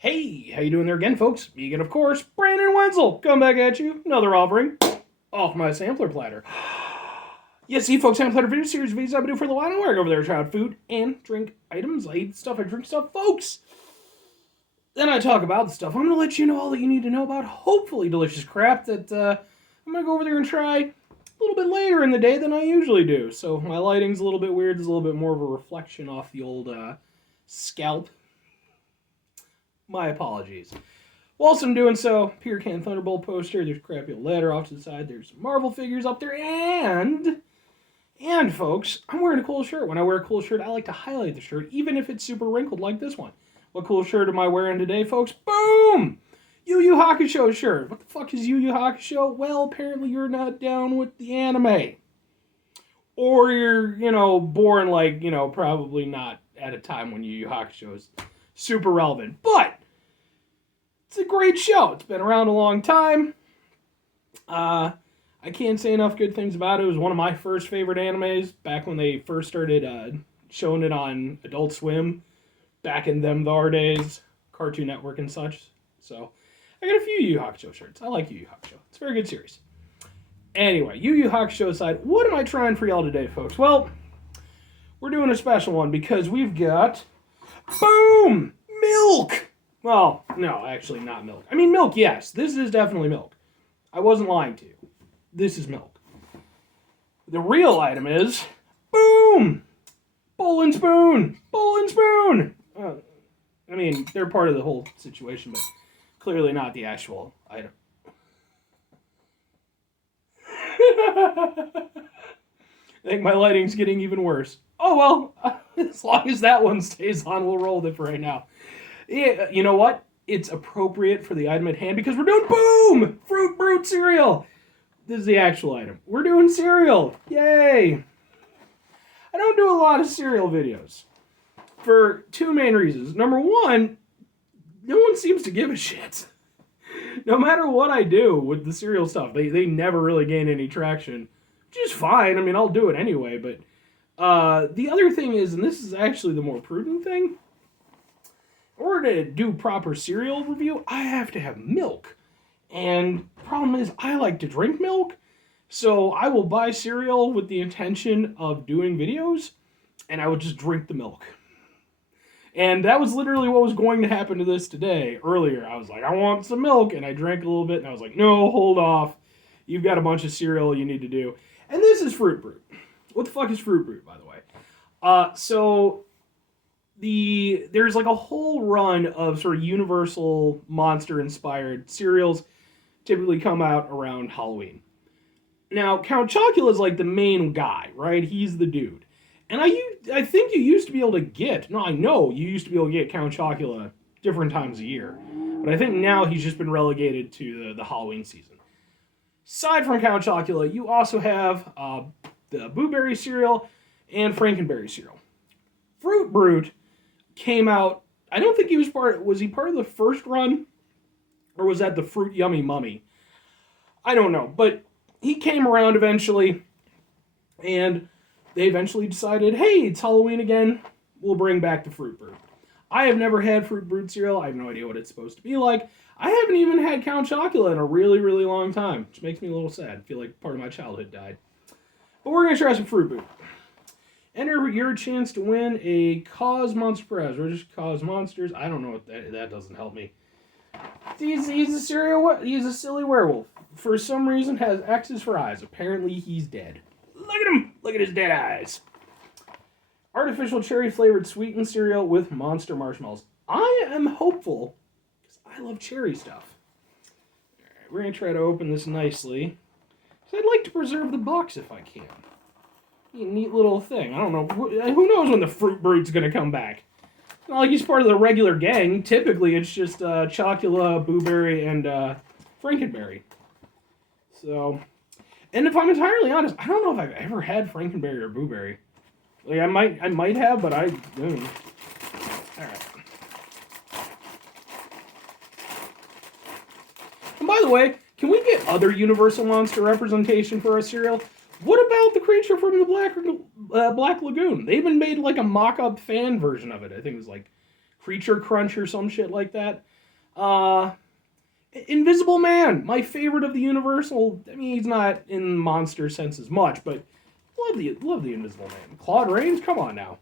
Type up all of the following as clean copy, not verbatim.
Hey, how you doing there again, folks? Vegan, of course, Brandon Wenzel, come back at you. Another offering off my sampler platter. Yes, see, folks, sampler platter video series videos I've been doing for a while. I work over there, try out food and drink items. I eat stuff, I drink stuff, folks. Then I talk about the stuff. I'm going to let you know all that you need to know about hopefully delicious crap that I'm going to go over there and try a little bit later in the day than I usually do. So my lighting's a little bit weird. There's a little bit more of a reflection off the old scalp. My apologies. Whilst I'm doing so, Peter Can Thunderbolt poster, there's a crappy old ladder off to the side, there's some Marvel figures up there, and folks, I'm wearing a cool shirt. When I wear a cool shirt, I like to highlight the shirt, even if it's super wrinkled like this one. What cool shirt am I wearing today, folks? Boom! Yu Yu Hakusho shirt. What the fuck is Yu Yu Hakusho? Well, apparently you're not down with the anime. Or you're, born like, probably not at a time when Yu Yu Hakusho is super relevant. But it's a great show. It's been around a long time. I can't say enough good things about it. It was one of my first favorite animes back when they first started showing it on Adult Swim back in them thar days, Cartoon Network and such. So I got a few Yu Yu Hakusho shirts. I like Yu Yu Hakusho. It's a very good series. Anyway, Yu Yu Hakusho aside, what am I trying for y'all today, folks? Well, we're doing a special one because we've got, boom, milk. Well, no, actually not milk. I mean, milk, yes. This is definitely milk. I wasn't lying to you. This is milk. The real item is, boom, bowl and spoon. Bowl and spoon. I mean, they're part of the whole situation, but clearly not the actual item. I think my lighting's getting even worse. Oh, well, as long as that one stays on, we'll roll with it for right now. Yeah, you know what? It's appropriate for the item at hand because we're doing, boom, Fruit Brute cereal. This is the actual item. We're doing cereal. Yay. I don't do a lot of cereal videos for two main reasons. Number one, no one seems to give a shit. No matter what I do with the cereal stuff, they never really gain any traction, which is fine. I mean, I'll do it anyway, but the other thing is, and this is actually the more prudent thing, in order to do proper cereal review, I have to have milk. And the problem is, I like to drink milk, so I will buy cereal with the intention of doing videos, and I would just drink the milk. And that was literally what was going to happen to this today. Earlier, I was like, I want some milk, and I drank a little bit, and I was like, no, hold off. You've got a bunch of cereal you need to do. And this is Fruit Brute. What the fuck is Fruit Brute, by the way? There's like a whole run of sort of Universal monster-inspired cereals typically come out around Halloween. Now, Count Chocula is like the main guy, right? He's the dude. And I think you used to be able to get, no, I know you used to be able to get Count Chocula different times a year. But I think now he's just been relegated to the Halloween season. Aside from Count Chocula, you also have the Boo Berry cereal and Frankenberry cereal. Fruit Brute came out, I don't think he was was he part of the first run? Or was that the Fruit Yummy Mummy? I don't know, but he came around eventually, and they eventually decided, hey, it's Halloween again, we'll bring back the Fruit Brute. I have never had Fruit Brute cereal, I have no idea what it's supposed to be like. I haven't even had Count Chocula in a really, really long time, which makes me a little sad. I feel like part of my childhood died. But we're going to try some Fruit Brute. Enter your chance to win a Cause Monster Prize, or just Cause Monsters. I don't know what that doesn't help me. He's a silly werewolf. For some reason has X's for eyes. Apparently he's dead. Look at him! Look at his dead eyes. Artificial cherry flavored sweetened cereal with monster marshmallows. I am hopeful, because I love cherry stuff. Alright, we're going to try to open this nicely. Because I'd like to preserve the box if I can. Be a neat little thing. I don't know. Who knows when the Fruit Brute's going to come back? It's not like he's part of the regular gang. Typically, it's just Chocula, Boo Berry, and Frankenberry. So, and if I'm entirely honest, I don't know if I've ever had Frankenberry or Boo Berry. Like, I might have, but I don't. Alright. And by the way, can we get other Universal Monster representation for our cereal? What about the creature from the Black Lagoon? They even made like a mock-up fan version of it. I think it was like Creature Crunch or some shit like that. Uh, Invisible Man, my favorite of the Universal. I mean, he's not in monster sense as much, but love the Invisible Man. Claude Rains, come on now.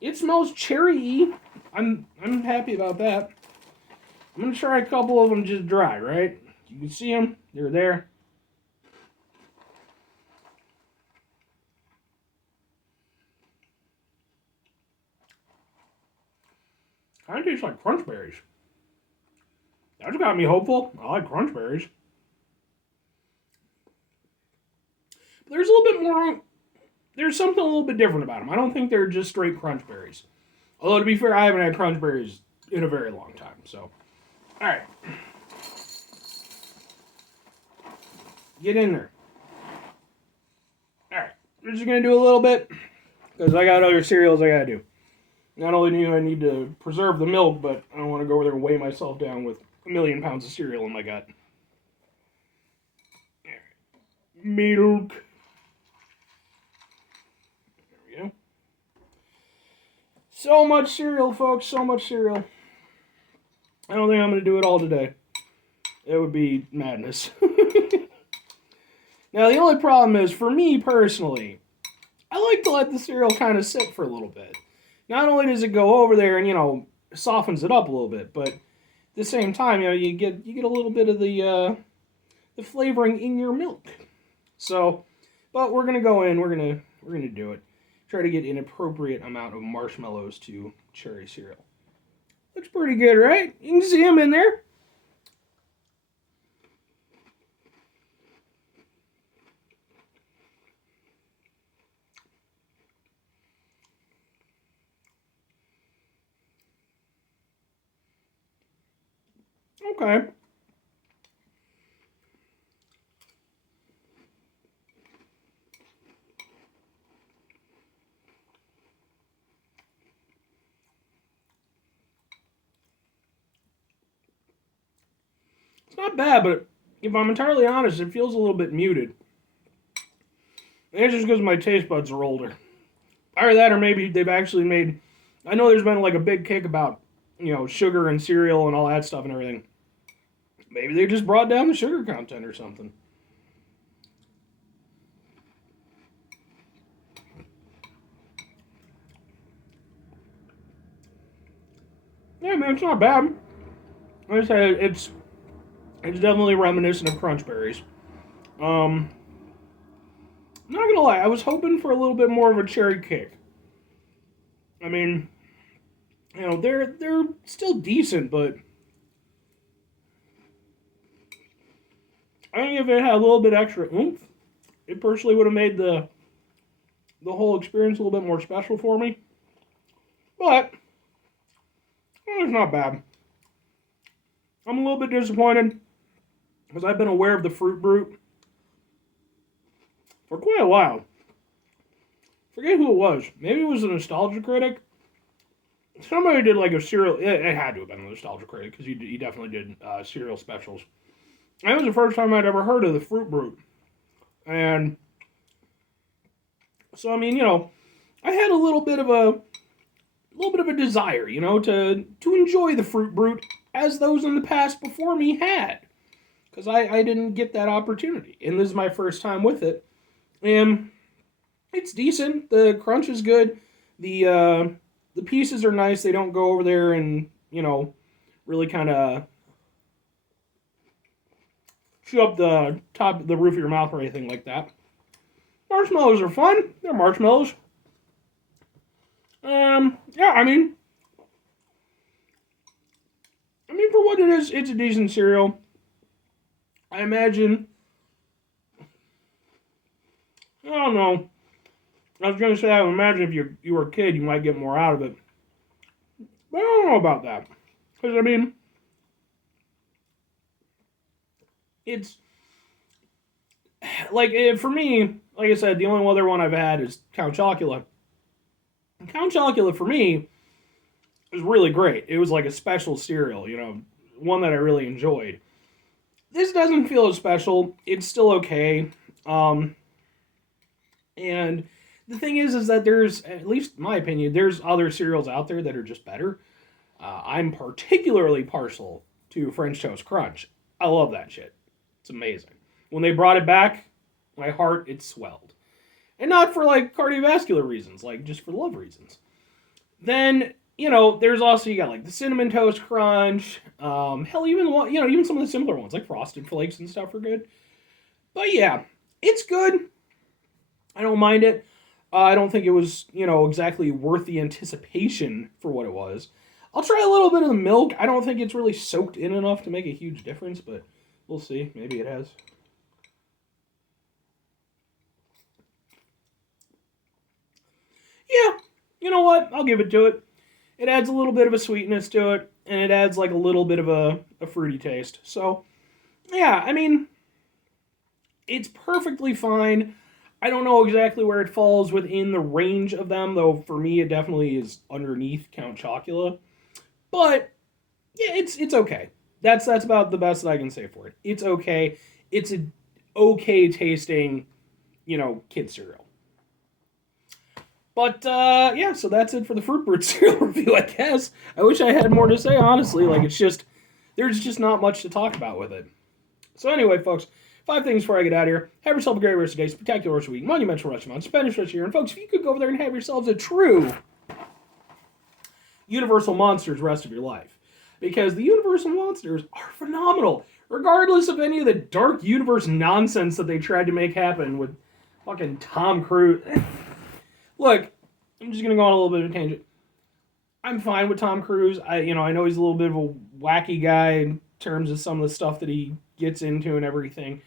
It smells cherry-y. I'm happy about that. I'm gonna try a couple of them just dry, right? You can see them. They're there. Kind of tastes like crunch berries. That's got me hopeful. I like crunch berries. But there's a little bit more. There's something a little bit different about them. I don't think they're just straight crunch berries. Although, to be fair, I haven't had crunch berries in a very long time. So, alright. Get in there. Alright. We're just going to do a little bit. Because I got other cereals I got to do. Not only do I need to preserve the milk, but I don't want to go over there and weigh myself down with 1,000,000 pounds of cereal in my gut. Milk. There we go. So much cereal, folks. So much cereal. I don't think I'm going to do it all today. It would be madness. Now, the only problem is, for me personally, I like to let the cereal kind of sit for a little bit. Not only does it go over there and, softens it up a little bit, but at the same time, you get a little bit of the flavoring in your milk. So, but we're gonna go in. We're gonna do it. Try to get an appropriate amount of marshmallows to cherry cereal. Looks pretty good, right? You can see them in there. Okay. It's not bad, but if I'm entirely honest, it feels a little bit muted. And it's just because my taste buds are older. Either that, or maybe they've actually made. I know there's been like a big kick about sugar and cereal and all that stuff and everything. Maybe they just brought down the sugar content or something. Yeah, man, it's not bad. Like I said, it's definitely reminiscent of Crunch Berries. I'm not gonna lie, I was hoping for a little bit more of a cherry kick. I mean, they're still decent, but I think if it had a little bit extra oomph, it personally would have made the whole experience a little bit more special for me. But it's not bad. I'm a little bit disappointed because I've been aware of the Fruit Brute for quite a while. Forget who it was. Maybe it was a Nostalgia Critic. Somebody did like a cereal. It had to have been a Nostalgia Critic because he definitely did cereal specials. That was the first time I'd ever heard of the Fruit Brute. And so, I mean, I had a little bit of a desire, to enjoy the Fruit Brute as those in the past before me had. Because I didn't get that opportunity. And this is my first time with it. And it's decent. The crunch is good. The pieces are nice. They don't go over there and, really kind of chew up the the roof of your mouth or anything like that. Marshmallows are fun. They're marshmallows. Yeah, I mean, for what it is, it's a decent cereal. I imagine. I don't know. I was gonna say, I would imagine if you were a kid, you might get more out of it. But I don't know about that, because I mean, it's like for me. Like I said, the only other one I've had is Count Chocula. And Count Chocula for me was really great. It was like a special cereal, one that I really enjoyed. This doesn't feel as special. It's still okay. And the thing is that there's, at least in my opinion, there's other cereals out there that are just better. I'm particularly partial to French Toast Crunch. I love that shit. It's amazing. When they brought it back, my heart, it swelled. And not for like cardiovascular reasons, like just for love reasons. Then, there's also, you got like the Cinnamon Toast Crunch. Hell, even some of the simpler ones, like Frosted Flakes and stuff are good. But yeah, it's good. I don't mind it. I don't think it was, exactly worth the anticipation for what it was. I'll try a little bit of the milk. I don't think it's really soaked in enough to make a huge difference, but we'll see. Maybe it has. Yeah, you know what? I'll give it to it. It adds a little bit of a sweetness to it, and it adds like a little bit of a fruity taste. So, yeah, I mean, it's perfectly fine. I don't know exactly where it falls within the range of them, though for me it definitely is underneath Count Chocula. But yeah, it's okay. That's about the best that I can say for it. It's okay. It's a okay tasting, kid cereal. But yeah, so that's it for the Fruit Bird cereal review, I guess. I wish I had more to say, honestly. Like, there's just not much to talk about with it. So anyway, folks, 5 things before I get out of here. Have yourself a great rest of the day, spectacular rest of the week, monumental rest of the month, Spanish rest of the year. And folks, if you could go over there and have yourselves a true Universal Monsters rest of your life. Because the Universal Monsters are phenomenal. Regardless of any of the dark universe nonsense that they tried to make happen with fucking Tom Cruise. Look, I'm just going to go on a little bit of a tangent. I'm fine with Tom Cruise. I know he's a little bit of a wacky guy in terms of some of the stuff that he gets into and everything. In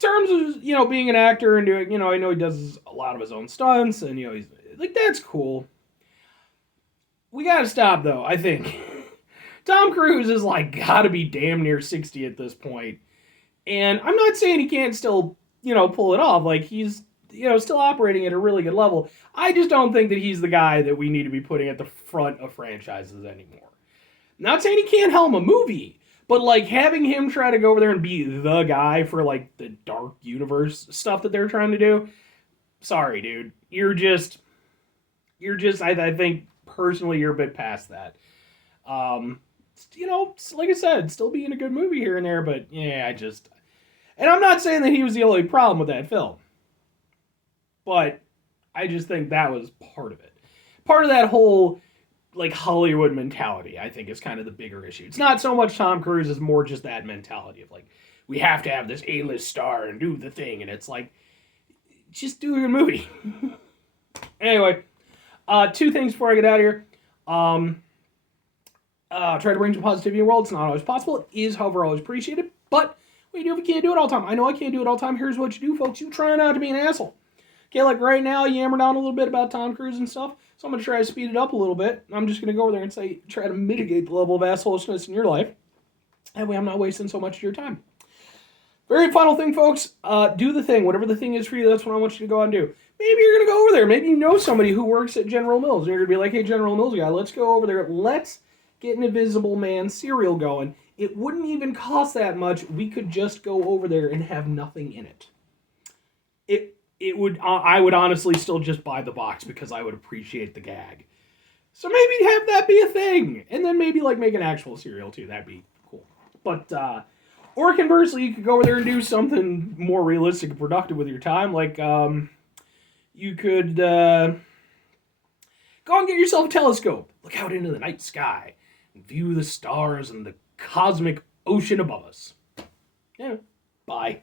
terms of, being an actor and doing, I know he does a lot of his own stunts and, he's, like, that's cool. We gotta stop, though, I think. Tom Cruise is, like, gotta be damn near 60 at this point. And I'm not saying he can't still, pull it off. Like, he's, still operating at a really good level. I just don't think that he's the guy that we need to be putting at the front of franchises anymore. Not saying he can't helm a movie, but, like, having him try to go over there and be the guy for, like, the dark universe stuff that they're trying to do, sorry, dude. You're just, I think, personally, you're a bit past that. Like I said, still being a good movie here and there, but, yeah, and I'm not saying that he was the only problem with that film. But I just think that was part of it. Part of that whole, like, Hollywood mentality, I think, is kind of the bigger issue. It's not so much Tom Cruise, it's more just that mentality of, like, we have to have this A-list star and do the thing. And it's like, just do your movie. Anyway, 2 things before I get out of here. Try to bring some positivity in the world. It's not always possible. It is, however, always appreciated. But what do you do if you can't do it all the time? I know I can't do it all the time. Here's what you do, folks. You try not to be an asshole. Okay, like right now, you yammered on a little bit about Tom Cruise and stuff, so I'm going to try to speed it up a little bit. I'm just going to go over there and try to mitigate the level of assholishness in your life. That way I'm not wasting so much of your time. Very final thing, folks. Do the thing. Whatever the thing is for you, that's what I want you to go out and do. Maybe you're going to go over there. Maybe you know somebody who works at General Mills, and you're going to be like, hey, General Mills guy, let's go over there. Let's get an Invisible Man cereal going. It wouldn't even cost that much. We could just go over there and have nothing in it. I would honestly still just buy the box because I would appreciate the gag. So maybe have that be a thing. And then maybe like make an actual cereal too. That'd be cool. But, or conversely, you could go over there and do something more realistic and productive with your time. Like, you could, go and get yourself a telescope. Look out into the night sky and view the stars and the cosmic ocean above us. Yeah. Bye.